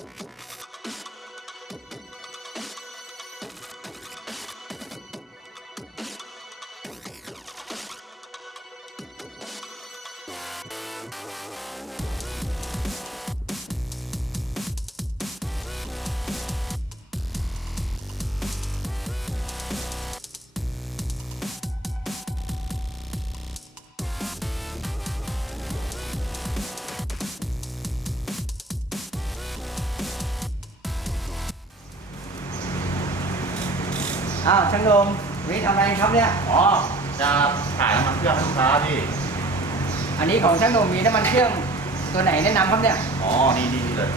you อ้าวช่างโดมวันนี้ทำอะไรครับเนี่ย อ๋อ จะถ่ายน้ำมันเครื่องให้ลูกค้าพี่ อันนี้ของช่างโดมมีน้ำมันเครื่องตัวไหนแนะนำครับเนี่ย อ๋อ นี่นี่นี่เลย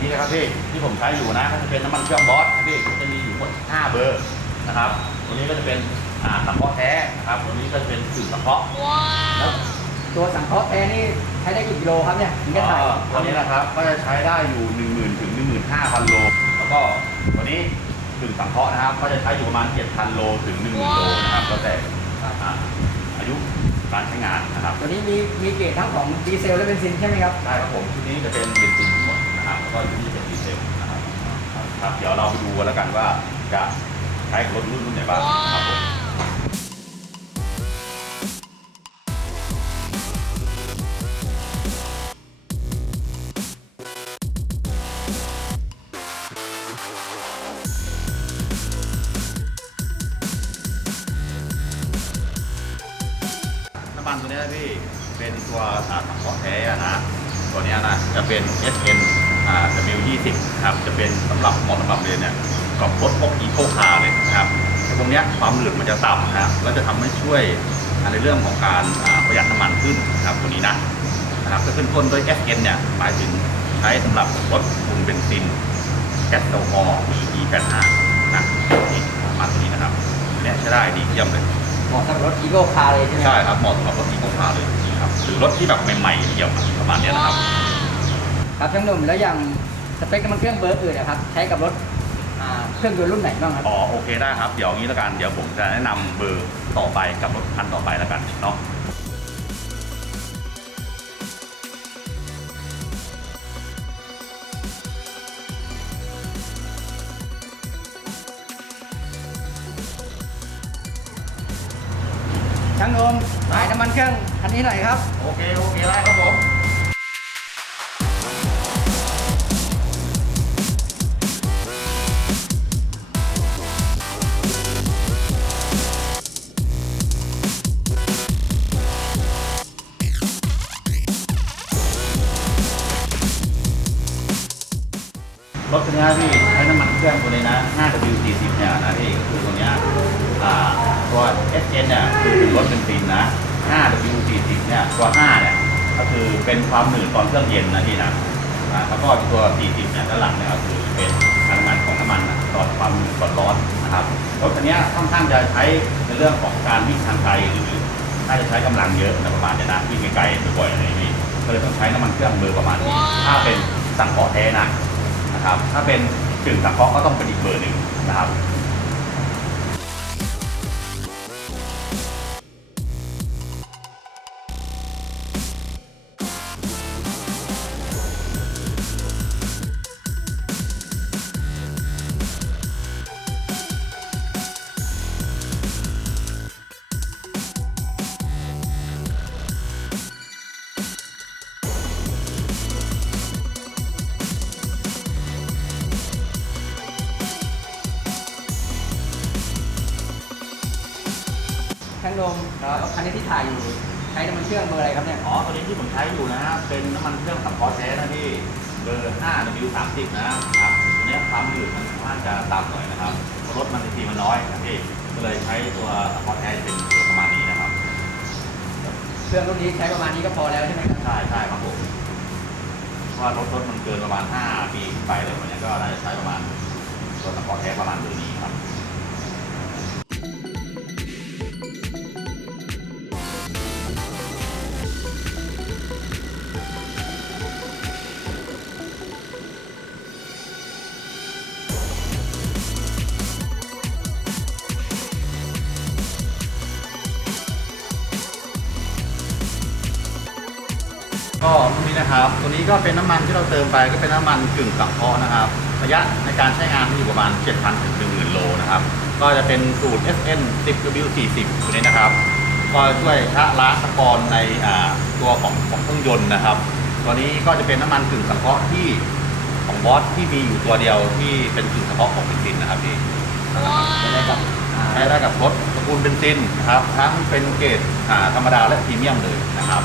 นี่เลยครับพี่ ที่ผมใช้อยู่นะก็จะเป็นน้ำมันเครื่องบอสนะพี่ก็จะมีอยู่หมด5เบอร์นะครับ ตัวนี้ก็จะเป็นอ่าสังเคราะห์แท้นะครับ ตัวนี้ก็จะเป็นสื่อสังเคราะห์แล้วตัวสังเคราะห์แท้นี่ใช้ได้กี่กิโลครับเนี่ยถึงจะถ่ายก็ตัวนี้นะครับ ก็จะใช้ได้อยู่ 1 0,000 ถึง 15,000 โล แล้วก็ตัวนี้ สื่อสังเคราะห์นะครับ ก็จะใช้อยู่ประมาณ 7,000 โลถึง 10,000โลนะครับก็แต่อ่าอายุการใช้งานนะครับตัวนี้มีมีเกรดทั้งของดีเซลและเบนซินใช่ไหมครับใช่ครับผมชุดนี้จะเป็นเบนซินทั้งหมดนะครับแล้วก็ชุดนี้เป็นดีเซลนะครับครับเดี๋ยวเราไปดูกันแล้วกันว่าจะใช้รถรุ่นรุ่นไหนบ้างครับผมน้ำมันตัวนี้ยพี่ เป็นตัวอ่าสังเคราะห์แท้อะนะ ตัวนี้นะ จะเป็น SN อ่า W20 ครับ จะเป็นสำหรับเหมาะสำหรับเลยเนี่ยกับรถพวกอีโคคาร์เลยนะครับไอ้ตรงเนี้ยความหนืดมันจะต่ำนะครับแล้วจะทำให้ช่วยในเรื่องของการประหยัดน้ำมันขึ้นนะครับตัวนี้นะนะครับจะขึ้นต้นด้วย SN เนี่ยหมายถึงใช้สำหรับรถคุณเบนซินแก๊สโซฮอล์หรือ E85 นะนี่ประมาตัวนี้นะครับเนี้ยใช้ได้ดีเยี่ยมเลย มาะสำหรับรถอีโก้คาร์เลยใช่ไหมใช่ครับเหมาะสำหรับรถอีโคคาร์เลยครับหรือรถที่แบบใหม่ๆเยี่ยมประมาณเนี้ยนะครับครับช่างโดมแล้วอย่างสเปคน้ำมันเครื่องเบอร์อื่นนะครับใช้กับรถอ่าเครื่องยนต์รุ่นไหนบ้างครับ อ๋อโอเคได้ครับเดี๋ยวงี้แล้วกันเดี๋ยวผมจะแนะนำเบอร์ต่อไปกับรถคันต่อไปแล้วกันเนาะ ช่างโดมถ่ายน้ำมันเครื่องคันนี้หน่อยครับ โอเค โอเคได้ครับผมรถคันนี้พี่ใช้น้ำมันเครื่องตัวนี้นะ 5W40 เนี่ยนะพี่ก็คือตัวเนี้ย SN เนี่ยคือเป็นรถเบนซินนะ 5W40 เนี่ยตัว5เนี่ยก็คือเป็นความหนืดตอนเครื่องเย็นนะพี่นะอ่าแล้วก็ตัว 40 เนี่ยด้านหลังเนี่ยก็คือเป็นการทำงานของน้ำมันนะตอนความหนืดตอนร้อนนะครับรถคันนี้ค่อนข้างจะใช้ในเรื่องของการวิ่งทางไกลหรือน่าจะใช้กำลังเยอะนะประมาณเนี้ยนะวิ่งไกลๆบ่อยๆอะไรอย่างนี้ก็เลยต้องใช้น้ำมันเครื่องเบอร์ประมาณนี้ถ้าเป็นสังเคราะห์แท้นะนะครับ ถ้าเป็นกึ่งสังเคราะห์ก็ต้องเป็นอีกเบอร์หนึ่งนะครับ ช่างโดมแล้วคันนี้ที่ถ่ายอยู่ใช้น้ำมันเครื่องเบอร์อะไรครับเนี่ยอ๋อตัวนี้ที่ผมใช้อยู่นะฮะเป็นน้ำมันเครื่องสังเคราะห์แท้นะพี่เบอร์ 5W30 นะครับตัวเนี้ยความหนืดมันค่อนข้างจะต่ำหน่อยนะครับเพราะรถมันทีมันน้อยนะพี่ก็เลยใช้ตัวสังเคราะห์แท้เป็นเบอร์ประมาณนี้นะครับ เครื่องรุ่นนี้ใช้ประมาณนี้ก็พอแล้วใช่ไหมครับใช่ใช่ครับผมเพราะว่ารถรถมันเกินประมาณ 5 ปีขึ้นไปเลยมันเนี้ยก็น่าจะใช้ประมาณตัวสังเคราะห์แท้ประมาณเบอร์นี้ครับ ก็พรุ่งนี้นะครับ ตัวนี้ก็เป็นน้ำมันที่เราเติมไปก็เป็นน้ำมันกึ่งสังเคราะห์นะครับ ระยะในการใช้งานที่อยู่ประมาณ 7,000ถึง10,000 โลนะครับ ก็จะเป็นสูตร SN 10W40 ตัวนี้นะครับ ก็ช่วยชะล้างตะกอนในอ่าตัวของของเครื่องยนต์นะครับ ตัวนี้ก็จะเป็นน้ำมันกึ่งสังเคราะห์ที่ของบอสที่มีอยู่ตัวเดียวที่เป็นกึ่งสังเคราะห์ของเบนซินนะครับพี่จะได้กับอ่าใช้ได้กับรถตระกูลเบนซินนะครับทั้งเป็นเกรดอ่าธรรมดาและพรีเมียมเลยนะครับ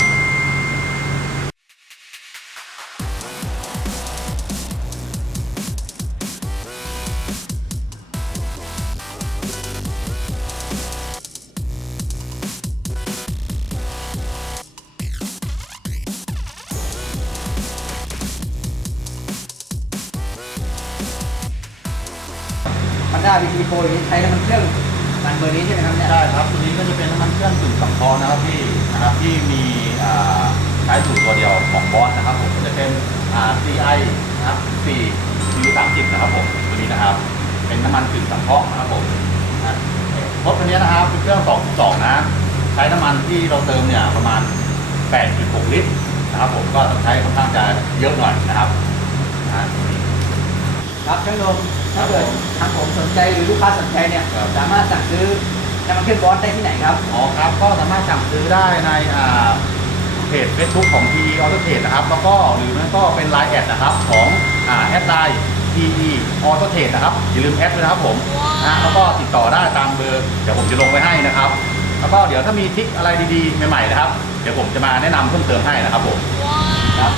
ด้าวีทีโฟนี้ใช้น้ำมันเครื่องมันเบอร์นี้ใช่ไหมครับเนี่ย ใช่ครับตัวนี้ก็จะเป็นน้ำมันเครื่องกึ่งสังเคราะห์นะครับพี่นะครับที่มีอ่าใช้สูตรตัวเดียวของบอสนะครับผมจะเป็นอ่า CI นะครับ4 U30 นะครับผมตัวนี้นะครับ เป็นน้ำมันกึ่งสังเคราะห์นะครับผมนะรถคันนี้นะครับเป็นเครื่อง2.2นะ ใช้น้ำมันที่เราเติมเนี่ยประมาณ 8.6 ลิตรนะครับผมก็ต้องใช้ค่อนข้างจะเยอะหน่อยนะครับนะ รับช่างนมถ้าเกิดทางผมสนใจหรือลูกค้าสนใจเนี่ยครับ สามารถสั่งซื้อน้ำมันเครื่องบอสได้ที่ไหนครับ อ๋อครับ ก็สามารถสั่งซื้อได้ในอ่าเพจ Facebook ของ PE Auto Trade นะครับ แล้วก็หรือไม่ก็เป็น Line แอดนะครับ ของอ่าแอดไลน์ PE Auto Trade นะครับ อย่าลืมแอดด้วยนะครับผมนะแล้วก็ติดต่อได้ตามเบอร์ เดี๋ยวผมจะลงไว้ให้นะครับ แล้วก็เดี๋ยวถ้ามีทริคอะไรดีๆ ใหม่ๆนะครับ เดี๋ยวผมจะมาแนะนำเพิ่มเติมให้นะครับผม ครับ